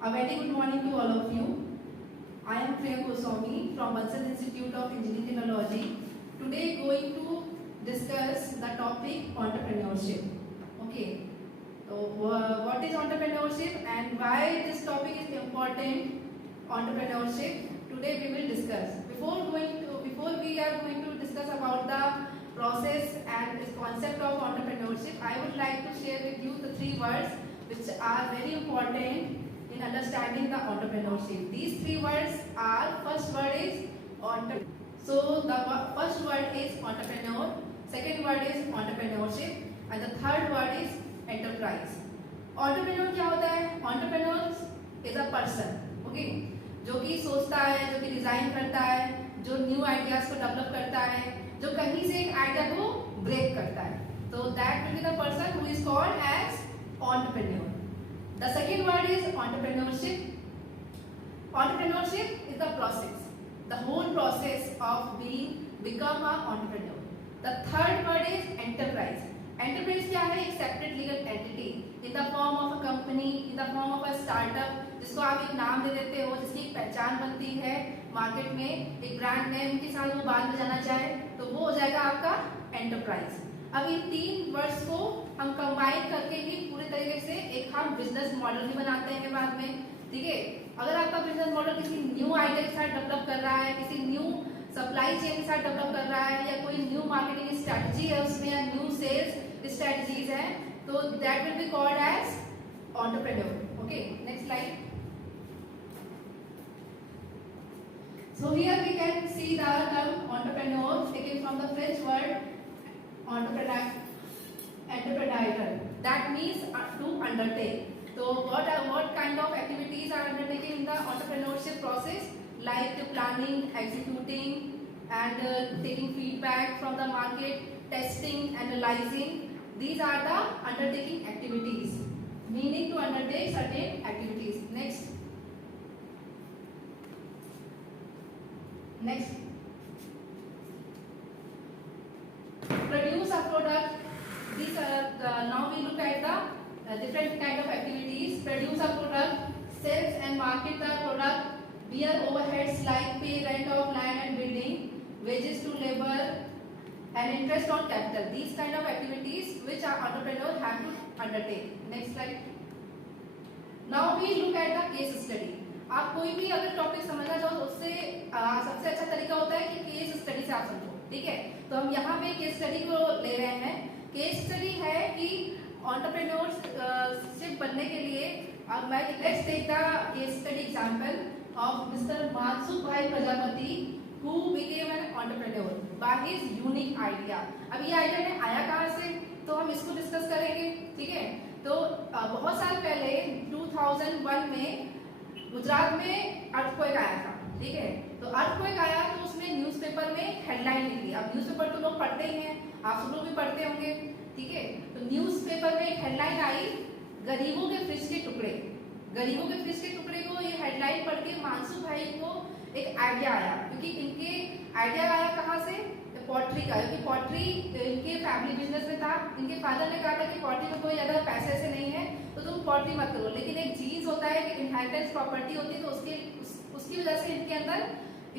A very good morning to all of you. I am Priya Goswami from Bansal Institute of Engineering Technology. Today going to discuss the topic entrepreneurship. Okay. So what is entrepreneurship and why this topic is important? Entrepreneurship. Today we will discuss. Before we are going to discuss about the process and the concept of entrepreneurship, I would like to share with you the three words which are very important in understanding the entrepreneurship. These three words are, first word is entrepreneur. So the first word is entrepreneur, second word is entrepreneurship and the third word is enterprise. Entrepreneur क्या होता है? Entrepreneur is a person, okay? जो कि सोचता है, जो कि design करता है, जो न्यू आइडियाज को डेवलप करता है, जो कहीं से एक आइडिया को ब्रेक करता है. So that will be the person who is called as entrepreneur. The second word is entrepreneurship. Entrepreneurship is the process, the whole process of become an entrepreneur. The third word is enterprise. Enterprise क्या है? एक separate legal entity in the form of a company, in the form of a startup, जिसको आप एक नाम दे देते हो, जिसकी एक पहचान बनती है मार्केट में, एक ब्रांड नेम के साथ वो बाद में जाना चाहे तो वो हो जाएगा आपका एंटरप्राइज. अब इन तीन वर्ड्स को हम कंबाइन करके ही पूरे तरीके से एक हम बिजनेस मॉडल भी बनाते हैं बाद में. ठीक है, अगर आपका बिजनेस मॉडल किसी न्यू आइडिया के साथ डेवलप कर रहा है, किसी न्यू सप्लाई चेन के साथ डेवलप कर रहा है, या कोई न्यू मार्केटिंग स्ट्रेटजी है उसमें, या न्यू सेल्स स्ट्रेटजीज है, तो that will be called as entrepreneur. Okay, next slide. So here we can see the term entrepreneur taken from the French word entrepreneur. That means to undertake. So what kind of activities are undertaken in the entrepreneurship process? Like planning, executing, and taking feedback from the market, testing, analyzing. These are the undertaking activities. Meaning to undertake certain activities. Next. Produce a product. These are now we look at the different kind of activities. Produce a product, sell and market the product, bear overheads like pay rent of land and building, wages to labor, and interest on capital. These kind of activities which our entrepreneur have to undertake. Next slide. Now we look at the case study. आप कोई भी अगर topic समझना चाहो तो उससे सबसे अच्छा तरीका होता है कि केस स्टडी से आप समझो. ठीक है, तो हम यहाँ पे केस स्टडी को ले रहे हैं. केस स्टडी है कि एंटरप्रेन्योरशिप बनने के लिए अब मैं let's take the case study example of mister Mansukh bhai Prajapati who became an entrepreneur by his unique idea. अब ये आइडिया ने आया कहाँ से, तो हम इसको डिस्कस करेंगे. ठीक है, तो बहुत साल पहले 2001 में गुजरात में अर्थक्वेक आया था. ठीक है, तो अर्थक्वेक आया तो उसमें न्यूज़पेपर में हेडलाइन निकली. अब न्यूज़पेपर तो लोग पढ़ते ही हैं, आप सब लोग भी पढ़ते होंगे. ठीक है, तो न्यूज़पेपर में एक हेडलाइन आई, गरीबों के फ्रिज के टुकड़े. गरीबों के फ्रिज के टुकड़े को ये हेडलाइन पढ़ के मानसुख भाई को एक आइडिया आया, क्योंकि इनके आइडिया आया कहाँ से, पॉटरी का. क्योंकि पॉटरी इनके फैमिली बिजनेस में था. इनके फादर ने कहा था कि पॉटरी में कोई ज्यादा पैसे से नहीं है तो तुम पॉटरी मत करो, लेकिन एक चीज होता है कि इनहेरिटेंस प्रॉपर्टी होती है, तो उसकी वजह से इनके अंदर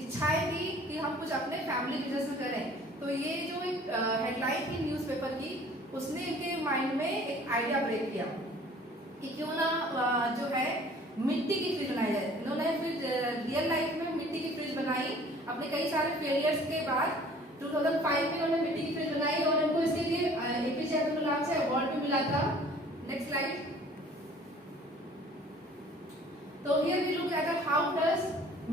इच्छाएं थी कि हम कुछ अपने फैमिली बिजनेस में करें. तो ये जो एक हेडलाइन थी न्यूज़पेपर की, उसने इनके माइंड में एक आइडिया ब्रेक किया कि क्यों ना जो है मिट्टी की फ्रिज बनाई जाए. इन्होंने फिर रियल लाइफ में मिट्टी की फ्रिज बनाई. अपने कई सारे फेलियर्स के बाद 2005 में उन्होंने मिट्टी की फ्रिज बनाई और उनको इसके लिए एपीजे अब्दुल कलाम से अवार्ड भी मिला था. Next slide. तो here we look at how does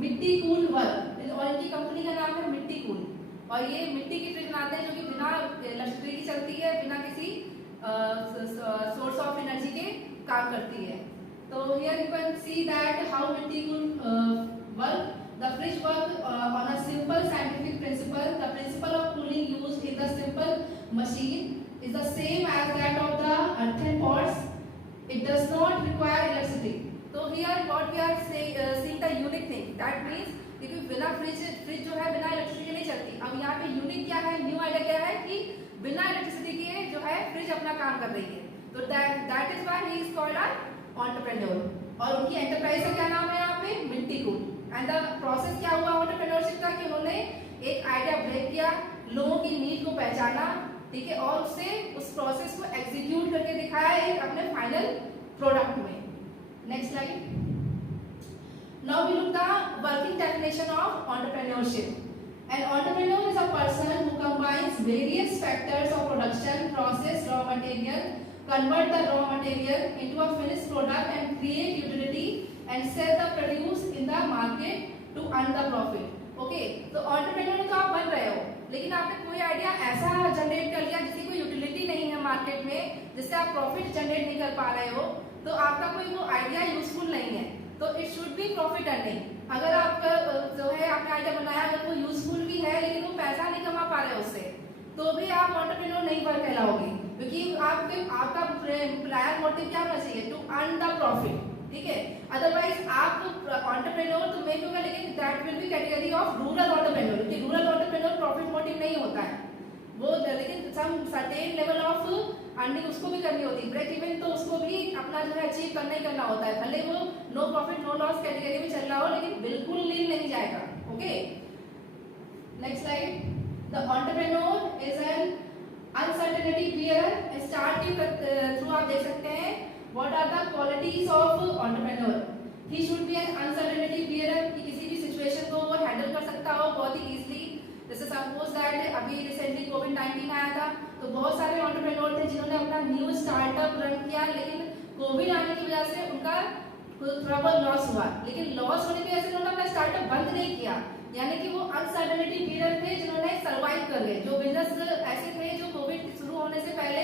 Mitticool work, और इनकी कंपनी का नाम है मिट्टी कूल. और ये मिट्टी की फ्रिज बनाते हैं जो कि बिना इलेक्ट्रिसिटी की चलती है, बिना किसी सोर्स ऑफ एनर्जी के काम करती है. तो here you can see that how Mitticool work. The fridge work on a simple scientific principle. The principle of cooling used in the simple machine is the same as that of the earthen pots. It does not require electricity. So here what we are seeing the unique thing. That means क्योंकि बिना fridge जो है बिना electricity नहीं चलती. अब यहाँ पे यूनिक क्या है, न्यू आइडिया क्या है कि बिना इलेक्ट्रिसिटी के जो है फ्रिज अपना काम कर रही है. तो that is why he is called an entrepreneur. और उनकी एंटरप्राइज का क्या नाम है यहाँ पे, मिट्टी कूट। एंड द प्रोसेस क्या हुआ एंटरप्रेन्योरशिप का कि उन्होंने एक आइडिया ब्रेक किया, लोगों की नीड को पहचाना, ठीक है, और उससे उस प्रोसेस को एग्जीक्यूट करके दिखाया एक अपने फाइनल प्रोडक्ट में। Next slide. Now we look the working definition of entrepreneurship. An entrepreneur is a person who combines various factors of production, process, raw material, convert the raw material into a finished product and create utility and sell the produce in the market to earn the profit. Okay, तो entrepreneur तो आप बन रहे हो, लेकिन आपने कोई idea ऐसा जनरेट कर लिया जिसकी कोई यूटिलिटी नहीं है मार्केट में, जिससे आप प्रॉफिट जनरेट नहीं कर पा रहे हो, तो आपका कोई वो आइडिया यूजफुल नहीं है। तो it should be profit earning. अगर आपका जो है आपने आइडिया बनाया, अगर वो यूजफुल भी है लेकिन वो पैसा नहीं कमा पा रहे उससे, तो भी आप एंटरप्रेन्योर नहीं बन कहलाओगे, क्योंकि आपका प्रायर मोटिव क्या होना चाहिए, टू अर्न द प्रॉफिट, ठीक है। अदरवाइज आप एंटरप्रेन्योर तो मेक होगा, लेकिन that will be category of rural entrepreneur, क्योंकि रूरल एंटरप्रेन्योर प्रॉफिट मोटिव नहीं होता है वो, लेकिन some certain level of earning उसको भी करनी होती है, ब्रेक इवन तो उसको भी अपना जो है अचीव करना ही करना होता है, भले वो no profit no loss category में चल रहा हो, लेकिन बिल्कुल लीन नहीं जाएगा। Okay, next slide. The entrepreneur is an uncertainty bearer. Start के थ्रू आप देख सकते हैं what are the qualities of entrepreneur. He should be an uncertainty bearer, कि किसी भी सिचुएशन को वो हैंडल कर सकता हो बहुत ही इजीली। जैसे सपोज दैट अभी रिसेंटली कोविड-19 आया था, तो बहुत सारे एंटरप्रेन्योर थे जिन्होंने अपना न्यू स्टार्टअप रन किया, लेकिन कोविड आने की वजह से उनका थोड़ा बहुत लॉस हुआ, लेकिन लॉस होने की वजह से उन्होंने अपना स्टार्टअप बंद नहीं किया, यानी कि वो अनसर्टेनिटी पीरियड थे जिन्होंने सर्वाइव कर गए। जो बिजनेस ऐसे थे जो कोविड शुरू होने से पहले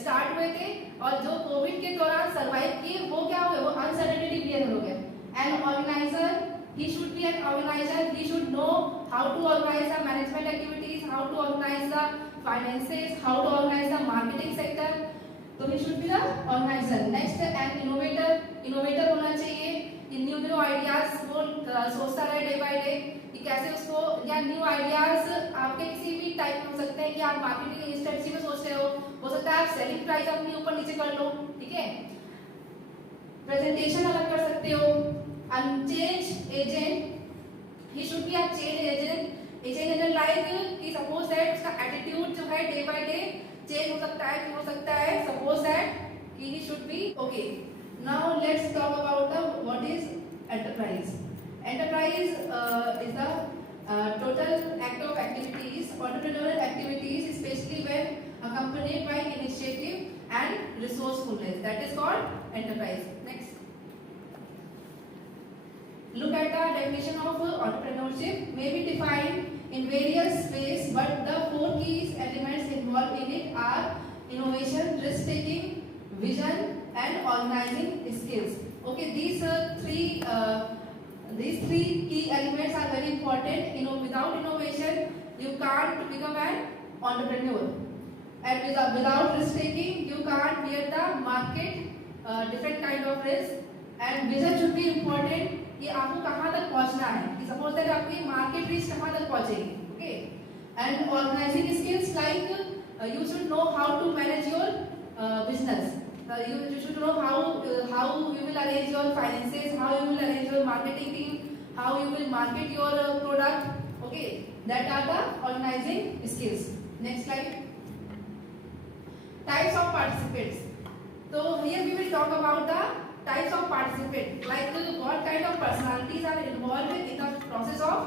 स्टार्ट हुए थे और जो कोविड के दौरान सर्वाइव किए, वो क्या हुए, वो अनसर्टेनिटी पीरियड हो गए। An organiser, he should be an organizer, he should know how to organize the management activities, how to organize the finances, how to organize the marketing sector, तो he should be the organizer। next an innovator, innovator होना चाहिए कि new ideas वो सोचता रहे day by day, कि कैसे उसको, या न्यू आइडियाज आपके किसी भी टाइप हो सकते हैं, कि आप मार्केटिंग स्ट्रेटजी में सोच रहे हो सकता है आप सेलिंग प्राइस अपनी ऊपर नीचे कर लो, ठीक है, प्रेजेंटेशन अलग कर सकते हो। Change agent, he should be a change agent like कि suppose that उसका attitude जो है day by day change हो सकता है, suppose that कि he should be okay। Now let's talk about the what is enterprise। Enterprise is the total act of activities, entrepreneurial activities, especially when accompanied by initiative and resourcefulness, that is called enterprise। Next, look at the definition of entrepreneurship। May be defined in various ways, but the four key elements involved in it are innovation, risk taking, vision and organizing skills। Okay, these three key elements are very important। Without innovation you can't become an entrepreneur, and without risk taking you can't bear the market different kind of risk, and vision should be important कि आपको कहाँ तक पहुँचना है, कि suppose that आपकी market reach कहाँ तक पहुँचेगी। Okay, and organising skills like you should know how to manage your business, you should know how you will arrange your finances, how you will arrange your marketing team, how you will market your product। okay, that are the organizing skills। next slide। types of participants। so here we will talk about the types of participants, like what kind of personalities are involved in the process of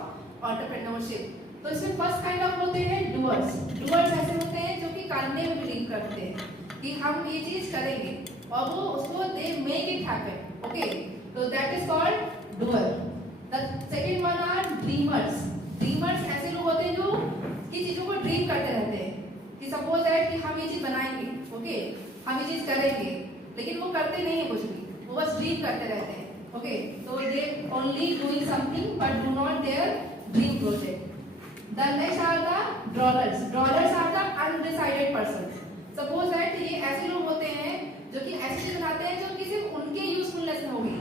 entrepreneurship। तो इसमें first kind of होते हैं doors. Doors ऐसे होते हैं जो कि करने में बिलीव करते हैं कि हम ये चीज करेंगे, और वो उसको they make it happen. Okay, तो that is called doer. The second one are dreamers. Dreamers ऐसे लोग होते हैं जो की चीजों को ड्रीम करते रहते हैं, कि सपोज दैट कि हम ये चीज बनाएंगे, ओके, हम ये चीज करेंगे, लेकिन वो करते नहीं है कुछ भी, वो बस ड्रीम करते रहते हैं। ओके, तो they only doing something but do not their dream project. The next are the drawlers. Drawlers are the undecided person. Suppose that ये ऐसे लोग होते हैं जो कि ऐसी चीज बनाते हैं जो कि सिर्फ उनके यूजफुलनेस में होगी,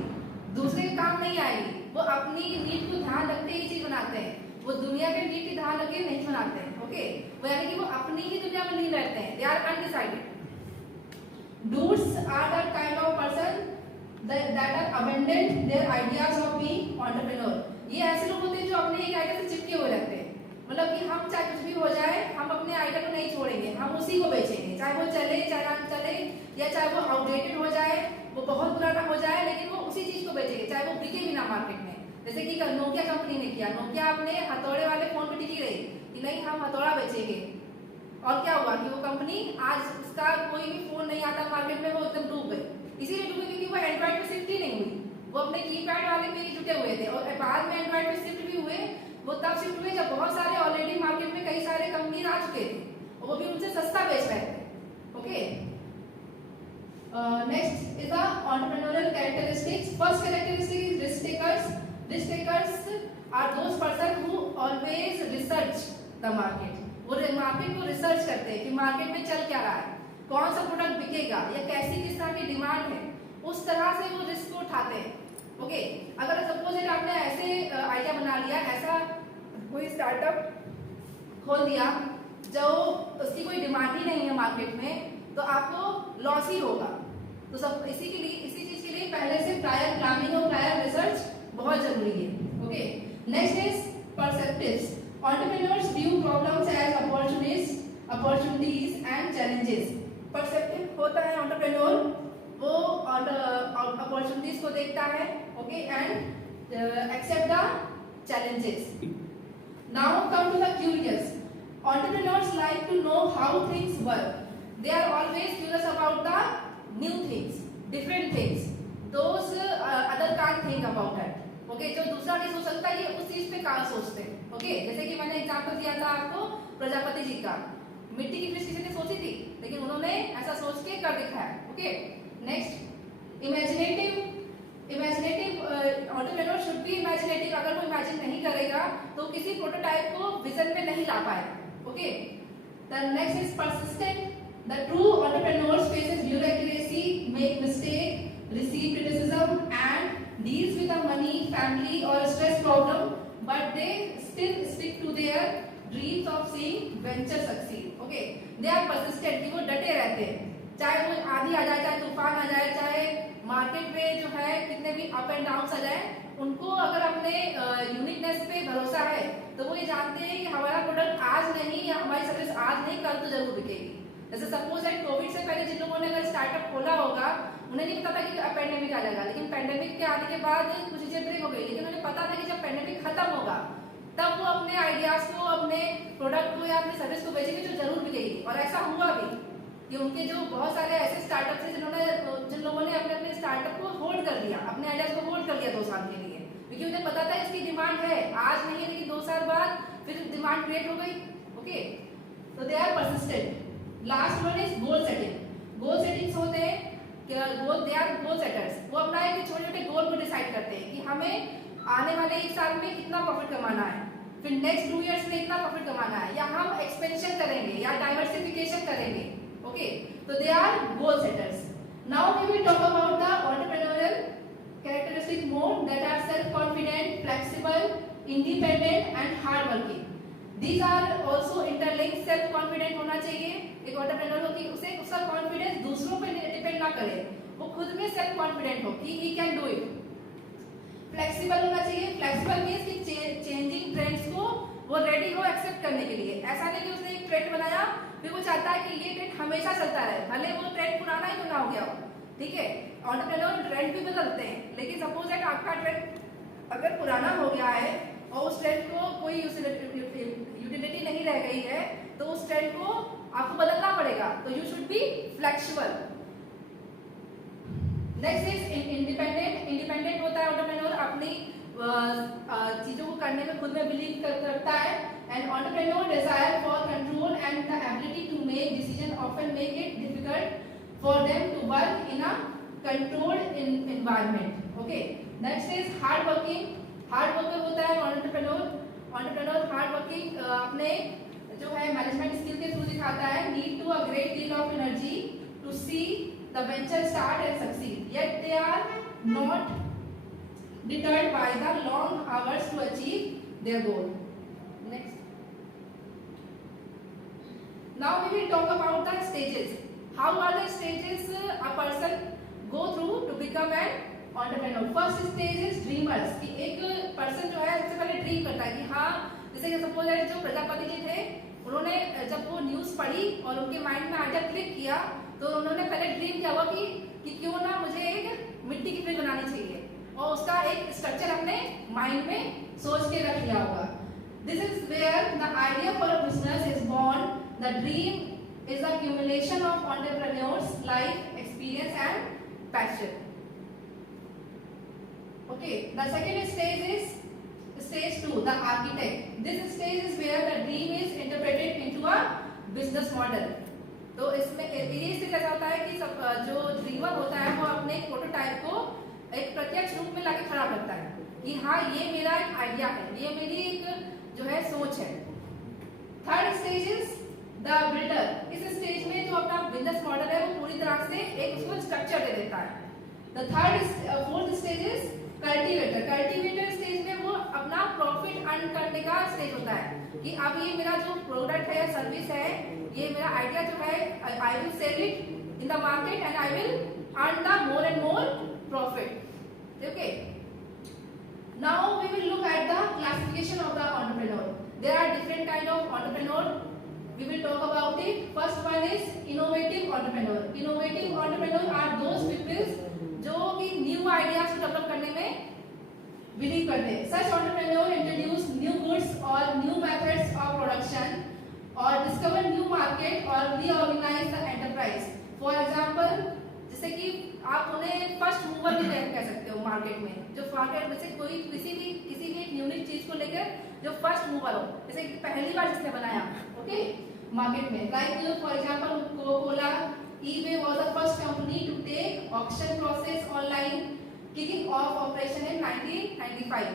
दूसरे के काम नहीं आएगी, वो अपनी नीड को ध्यान रखते ही चीज बनाते हैं, वो दुनिया के नीड की ध्यान रखे नहीं बनाते हैं। ओके, वो यानी कि वो अपनी ही दुनिया में नहीं रहते हैं, they are undecided. Dudes are the kind of person that are abandoned their ideas of being entrepreneur. ये ऐसे लोग होते हैं जो अपने एक आइडिया से चिपके हुए रहते हैं, मतलब कि हम चाहे कुछ भी हो जाए हम अपने आइडिया को नहीं छोड़ेंगे, हम उसी को बेचेंगे, चाहे वो चले चाहे ना चले, या चाहे वो आउटडेटेड हो जाए, वो बहुत पुराना हो जाए, लेकिन वो उसी चीज को बेचेंगे चाहे वो बिके भी ना मार्केट में। जैसे कि नोकिया कंपनी ने किया, नोकिया अपने हथौड़े वाले फोन पे टिकी रही कि नहीं हम हथौड़ा बेचेंगे, और क्या हुआ कि वो कंपनी आज उसका कोई भी फोन नहीं आता मार्केट में, वो एकदम डूब गई। इसीलिए डूबे क्योंकि वो एंड्रॉइड पे शिफ्ट ही नहीं हुई, वो अपने कीपैड वाले पे ही जुटे हुए थे, और बाद में एंड्रॉइड पे शिफ्ट भी हुए, वो तब शिफ्ट हुए जब बहुत सारे ऑलरेडी मार्केट में कई सारे कंपनी आ चुके थे, और वो भी उनसे सस्ता बेच रहे थे। Okay, next is the entrepreneurial characteristics. First characteristic is risk takers. Risk takers are those person who always research the market. वो मार्केट को रिसर्च करते हैं कि मार्केट में चल क्या रहा है, कौन सा प्रोडक्ट बिकेगा, या कैसी किस तरह की डिमांड है, उस तरह से वो रिस्क को उठाते हैं। ओके, अगर सपोज आपने ऐसे आइडिया बना लिया, ऐसा कोई स्टार्टअप खोल दिया जो उसकी कोई डिमांड ही नहीं है मार्केट में, तो आपको लॉस ही होगा। तो सब इसी चीज के लिए पहले से प्रायर प्लानिंग और प्रायर रिसर्च बहुत जरूरी है। Okay, next is perceptives. Entrepreneurs view problems as opportunities and challenges. Perceptive होता है entrepreneur, वो opportunities को देखता है, okay, and accept the challenges. Now come to the curious. Entrepreneurs like to know how things work. They are always curious about the new things, different things. Those other can't think about that. Okay, जो दूसरा नहीं सोच सकता ये उस चीज पे कहाँ सोचते हैं। ओके, जैसे कि मैंने एग्जांपल दिया था आपको प्रजापति जी का, मिट्टी की फिश किसी ने सोची थी, लेकिन उन्होंने ऐसा सोच के कर दिखाया। Okay, next imaginative entrepreneur should be imaginative. अगर वो इमेजिन नहीं करेगा तो किसी प्रोटोटाइप को विजन में नहीं ला पाएगा। Okay, the next is persistent. The true entrepreneur faces bureaucracy, make mistake, receive criticism and deals with a money, family or stress problem, but they still stick to their dreams of seeing venture succeed. Okay, they are persistent, वो डटे रहते हैं, चाहे वो आंधी आ जाए, चाहे तूफान आ जाए, चाहे मार्केट में जो है कितने भी अप एंड डाउन आ जाए, उनको अगर अपने यूनिकनेस पे भरोसा है तो वो ये जानते हैं कि हमारा प्रोडक्ट आज नहीं या हमारी सर्विस आज नहीं कल तो जरूर बिकेगी। जैसे सपोज है कोविड से पहले जिन लोगों ने अगर स्टार्टअप खोला होगा, उन्हें नहीं पता था कि पेंडेमिक आ जाएगा, लेकिन पेंडेमिक के आने के बाद कुछ चीजें ब्रेक हो गई, लेकिन उन्हें पता था कि जब पेंडेमिक खत्म होगा तब वो अपने आइडियाज को, अपने प्रोडक्ट को या अपनी सर्विस को बेचेंगे जो जरूर बिकेगी। और ऐसा हुआ भी कि उनके जो बहुत सारे ऐसे स्टार्टअप थे जिन लोगों ने अपने अपने स्टार्टअप को होल्ड कर दिया, अपने आइडियाज को होल्ड कर लिया 2 साल के लिए, क्योंकि उन्हें पता था इसकी डिमांड है, आज नहीं है लेकिन 2 साल बाद फिर डिमांड क्रिएट हो गई। ओके, तो they are persistent. Last one is goal setting. Goal settings होते हैं कि दे आर गोल सेटर्स। वो अपना एक छोटे छोटे गोल को डिसाइड करते हैं कि हमें आने वाले 1 साल में इतना प्रॉफिट कमाना है, फिर नेक्स्ट 2 इयर्स में इतना प्रॉफिट कमाना है, या हम एक्सपेंशन करेंगे या डाइवर्सिफिकेशन करेंगे। ओके, तो they are goal setters. Now we will talk about the entrepreneurial characteristic mode that are self confident, flexible, independent and hard working. These are also interlinked। Self confident होना चाहिए एक entrepreneur हो कि उसे उसका confidence दूसरों पे डिपेंड ना करे, वो खुद में सेल्फ कॉन्फिडेंट हो कि he can do it. Flexible होना चाहिए। फ्लेक्सिबल मींस कि चेंजिंग ट्रेंड्स को वो रेडी हो एक्सेप्ट करने के लिए। ऐसा नहीं कि उसने एक ट्रेंड बनाया फिर वो चाहता है कि ये ट्रेंड हमेशा चलता रहे, भले वो ट्रेंड पुराना ही क्यों ना हो गया हो। ठीक है, एंटरप्रेन्योर ट्रेंड भी बदलते हैं, लेकिन सपोज है आपका ट्रेंड अगर पुराना हो गया है और उस ट्रेंड को कोई यूटिलिटी नहीं रह गई है, तो उस ट्रेंड को आपको बदलना पड़ेगा, तो you should be flexible. Next is independent. Independent होता है एंटरप्रेन्योर, अपनी चीजों को करने में खुद में बिलीव करता है। And entrepreneur desire for control and the ability to make decision often make it difficult for them to work in a controlled environment. Okay, next is hard working. Hard worker होता है entrepreneur. Entrepreneur hard working अपने जो है management skill के through दिखाता है। Need to a great deal of energy to see the venture start and succeed, yet they are not deterred by the long hours to achieve their goal. Next, now we will talk about the stages. How are the stages a person go through to become an entrepreneur. First stage is dreamers कि एक person जो है सबसे पहले dream करता है कि हाँ, जैसे कि सपोज है जो प्रजापति जी थे, उन्होंने जब वो न्यूज़ पढ़ी और उनके माइंड में आइडिया क्लिक किया तो उन्होंने पहले ड्रीम किया हुआ कि क्यों ना मुझे एक मिट्टी की फ्रिज बनानी चाहिए और उसका एक स्ट्रक्चर अपने माइंड में सोच के रख लिया होगा. This is where the idea for a business is born. The dream is the accumulation of entrepreneurs' life experience and passion. Okay, the second stage is stage 2, the architect. This stage is where the dream is interpreted into a business model. तो इसमें ये stage ऐसा होता है कि सब जो dreamer होता है वो अपने प्रोटोटाइप को एक प्रत्यक्ष रूप में लाके खड़ा करता है कि हाँ ये मेरा एक आइडिया है, ये मेरी एक जो है सोच है. Third stage is the builder. इस स्टेज में जो अपना बिजनेस मॉडल है वो पूरी तरह से एक उसको स्ट्रक्चर दे देता है. The fourth stage is cultivator. Cultivator stage में वो अपना प्रॉफिट अर्न करने का स्टेज होता है कि अब ये मेरा जो प्रोडक्ट है सर्विस है, ये मेरा आइडिया जो है, I will sell it in the market and I will earn the more and more profit. Okay. Now we will look at the classification of the entrepreneur. There are different kind of entrepreneur. We will talk about it. First one is innovative entrepreneur. Innovative entrepreneur are those people जो कि new ideas को develop करने में believe करते हैं. Such entrepreneur introduce new goods or new methods of production or discover new market or reorganize the enterprise. For example, जैसे कि आप उन्हें फर्स्ट मूवर भी कह सकते हो मार्केट में, जो मार्केट में से कोई किसी भी एक यूनिक चीज को लेकर जो फर्स्ट मूवर हो, जैसे कि पहली बार जिसने बनाया ओके मार्केट में. Like for example Coca Cola, eBay was the first company to take auction process online, kicking off operation in 1995.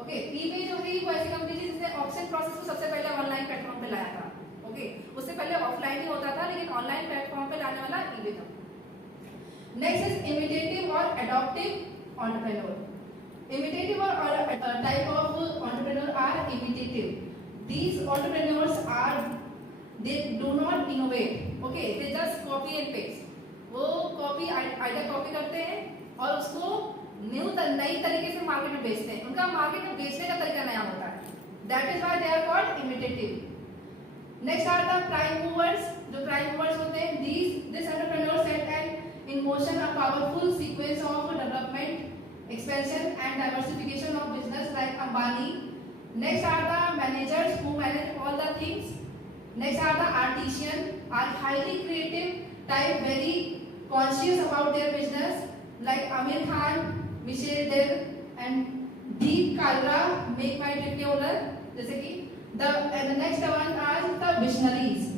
Okay, eBay जो है वो ऐसी कंपनी थी जिसने ऑक्शन प्रोसेस को सबसे पहले ऑनलाइन प्लेटफॉर्म पे लाया था. ओके, उससे पहले ऑफलाइन ही होता था लेकिन ऑनलाइन प्लेटफॉर्म पे लाने वाला eBay था. Next is imitative or adoptive entrepreneur. Imitative or type of entrepreneur are imitative. These entrepreneurs they do not innovate. Okay, they just copy and paste. वो कॉपी आइडिया कॉपी करते हैं और उसको नई तरीके से मार्केट में बेचते हैं. उनका मार्केट में बेचने का तरीका नया होता है. That is why they are called imitative. Next are the prime movers. जो prime movers होते हैं, these entrepreneurs set in motion a powerful sequence of development, expansion and diversification of business like Ambani. Next are the managers who manage all the things. Next are the artisans, are highly creative type, very conscious about their business like Amir Khan, Michelle Dell and Deep Kalra make my trip older. जैसे कि the next one are the visionaries.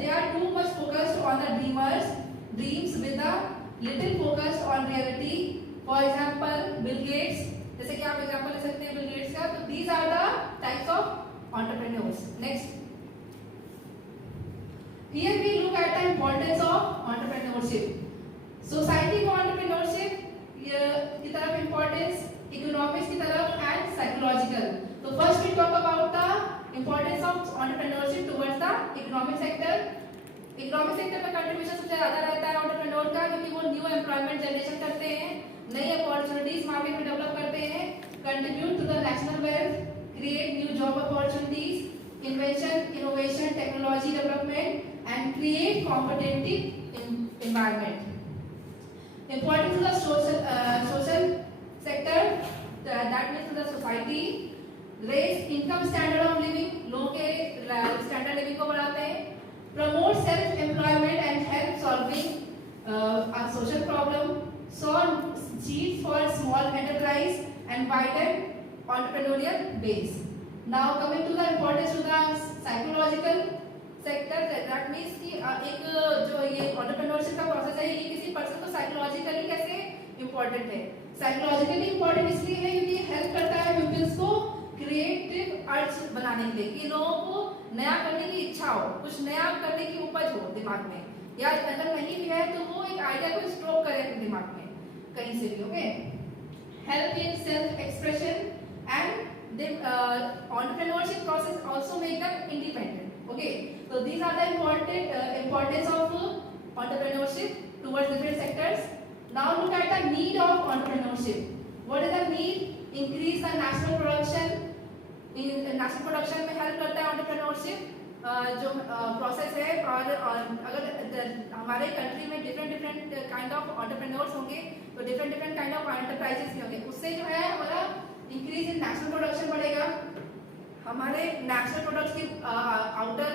They are too much focused on the dreams with a little focus on reality. For example, Bill Gates. जैसे कि आप example ले सकते हैं Bill Gates का. तो these are the types of entrepreneurs. Next, here we look at the importance of entrepreneurship. Society को entrepreneurship की तरफ importance, economics की तरफ and psychological. तो first we talk about the importance of entrepreneurship towards the economic sector. Economic sector में contribution सबसे ज्यादा रहता है एंटरप्रेन्योर का, क्योंकि वो न्यू एम्प्लॉयमेंट जनरेशन करते हैं, नई अपॉर्चुनिटीज मार्केट में डेवलप करते हैं, contribute to the national wealth, create new job opportunities, invention, innovation, technology development and create competitive environment. Importance to the social sector, that means to the society, raise income standard of living, लोगों के standard living को बढ़ाते हैं, promote self-employment and help solving a social problem, solve seeds for small enterprise and widen entrepreneurial base. Now coming to the importance to the psychological sector, that means कि एक जो ये entrepreneurship का process है ये किसी person को psychologically कैसे important है. Psychologically important इसलिए है क्योंकि ये help करता है pupils को क्रिएटिव अर्ज बनाने के लिए, कि लोगों को नया करने की इच्छा हो, कुछ नया करने की उपज हो दिमाग में, या अगर नहीं भी है तो वो एक आइडिया को स्ट्रोक करे अपने दिमाग में कहीं से भी. Okay, help in self expression and the entrepreneurship process also make them independent. Okay, so these are the importance of entrepreneurship. towards different sectors. Now look at the need of entrepreneurship. What is the need? Increase the national production. In national production में help करता है entrepreneurship. जो process है, और अगर हमारे country में different kind of entrepreneurs होंगे तो डिफरेंट काइंड ऑफ एंटरप्राइजेस भी होंगे, उससे जो है हमारा इंक्रीज इन नेशनल प्रोडक्शन बढ़ेगा, हमारे नेशनल प्रोडक्ट्स की आउटर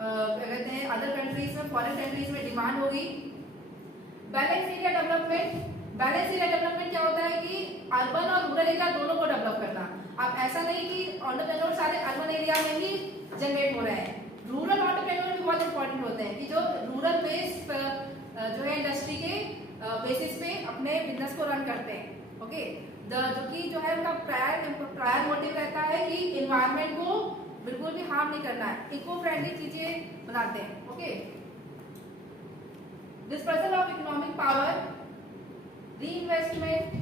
कहते हैं अदर कंट्रीज में, फॉरेन कंट्रीज में डिमांड होगी। Balance area development. Balance area development क्या होता है कि अर्बन और रूरल एरिया दोनों को डेवलप करना। अब ऐसा नहीं कि एंटरप्रेन्योर सारे अर्बन एरिया में ही जनरेट हो रहे हैं, रूरल एंटरप्रेन्योर भी बहुत इंपॉर्टेंट होते हैं कि जो रूरल बेस्ड जो है इंडस्ट्री के बेसिस पे अपने बिजनेस को रन करते हैं। ओके, जो कि जो है उनका प्रायर मोटिव रहता है कि एनवायरनमेंट को बिल्कुल भी हार्म नहीं करना है, इको फ्रेंडली चीजें बनाते हैं। Okay, dispersal of economic power, reinvestment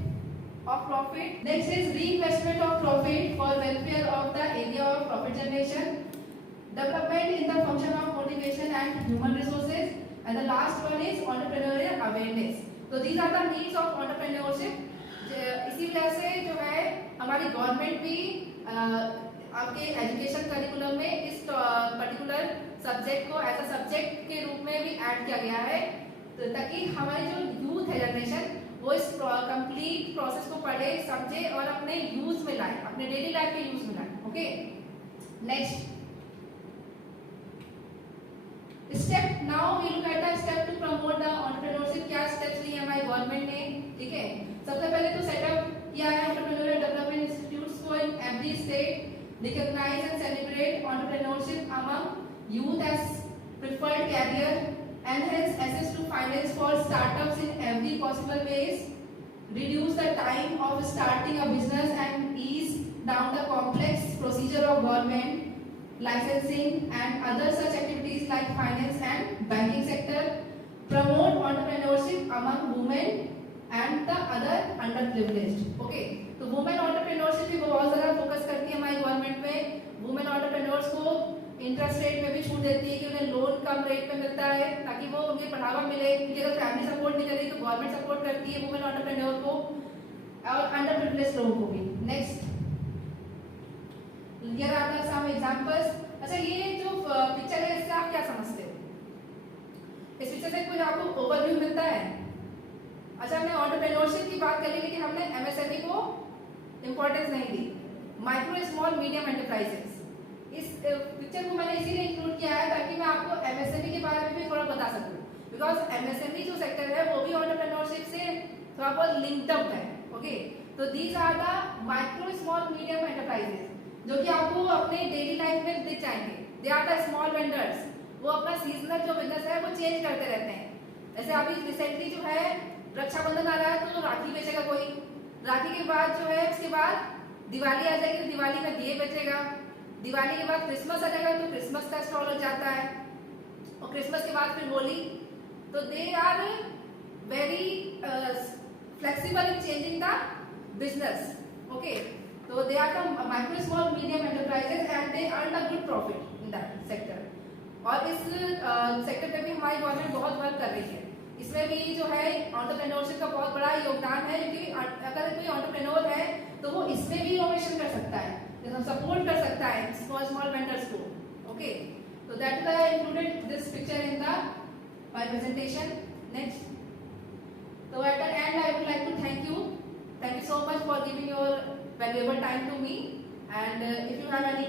of profit. Next is reinvestment of profit for welfare of the area of profit generation. Development in the function of motivation and human resources. And the last one is entrepreneurial awareness. So these are the needs of entrepreneurship. इसी वजह से जो है हमारी government भी आपके education curriculum में इस पर्टिकुलर सब्जेक्ट को एज अ सब्जेक्ट के रूप में भी ऐड किया गया है, तो ताकि हमारी जो यूथ है जनरेशन वो इस कंप्लीट प्रोसेस को पढ़े, समझे और अपने यूज में लाए, अपने डेली लाइफ के यूज में लाए। Okay, next step. Now we look at the step to promote the entrepreneurship. क्या स्टेप्स लिए हमारी गवर्नमेंट ने? ठीक है, सबसे पहले तो सेटअप किया है एंटरप्रेन्योरियल डेवलपमेंट इंस्टीट्यूट्स को in every state, recognise and celebrate entrepreneurship among youth as preferred career, enhance access to finance for startups in every possible ways, reduce the time of starting a business and ease down the complex procedure of government, licensing and other such activities like finance and banking sector, promote entrepreneurship among women and the other underprivileged. Okay, तो women entrepreneurship भी बहुत ज़्यादा focus करती है हमारी government में। Women entrepreneurs को interest rate में भी छूट देती है कि उन्हें लोन कम रेट पे मिलता है ताकि वो उन्हें बढ़ावा मिले, क्योंकि अगर फैमिली सपोर्ट नहीं करेगी तो गवर्नमेंट सपोर्ट करती है वुमेन एंटरप्रेन्योर को और अंडर प्रिविलेज्ड लोगों को भी। Next, here are the some examples. अच्छा, ये जो पिक्चर है इससे आप क्या समझते हो? इस पिक्चर से कुछ आपको ओवरव्यू मिलता है? अच्छा, हमने एंटरप्रेन्योरशिप की बात करी लेकिन हमने एमएसएमई को इंपॉर्टेंस नहीं दी, माइक्रो स्मॉल मीडियम एंटरप्राइजेस। इस पिक्चर को मैंने इसीलिए इंक्लूड किया है ताकि मैं आपको एमएसएमई के बारे में भी थोड़ा बता सकूं, बिकॉज एमएसएमई जो सेक्टर है वो भी एंटरप्रेन्योरशिप से थोड़ा बहुत लिंक्ड अप है। ओके, तो these are the micro small medium enterprises जो कि आपको अपने डेली लाइफ में दिख जाएंगे। They are the small vendors, वो अपना सीजनल जो बिजनेस है वो चेंज करते रहते हैं। जैसे अभी रिसेंटली जो है रक्षाबंधन आ रहा है तो राखी बेचेगा कोई, राखी के बाद जो है उसके बाद दिवाली आ जाएगी तो दिवाली में दिए बेचेगा, दिवाली के बाद क्रिसमस आ जाएगा तो क्रिसमस का स्टॉल लग जाता है, और क्रिसमस के बाद फिर होली। तो they are very flexible in changing the business. Okay, तो they are the micro small medium enterprises and they earn a good profit in that sector. और इस सेक्टर पे भी हमारी गवर्नमेंट बहुत वर्क कर रही है। इसमें भी जो है एंटरप्रेन्योरशिप का बहुत बड़ा योगदान है, क्योंकि अगर कोई एंटरप्रेन्योर है तो वो इसमें भी इनोवेशन कर सकता है, सपोर्ट कर सकता है स्मॉल वेंडर्स को। ओके, तो that I included this picture in the my presentation. Next, तो at the end I would like to thank you so much for giving your valuable time to me, and if you have any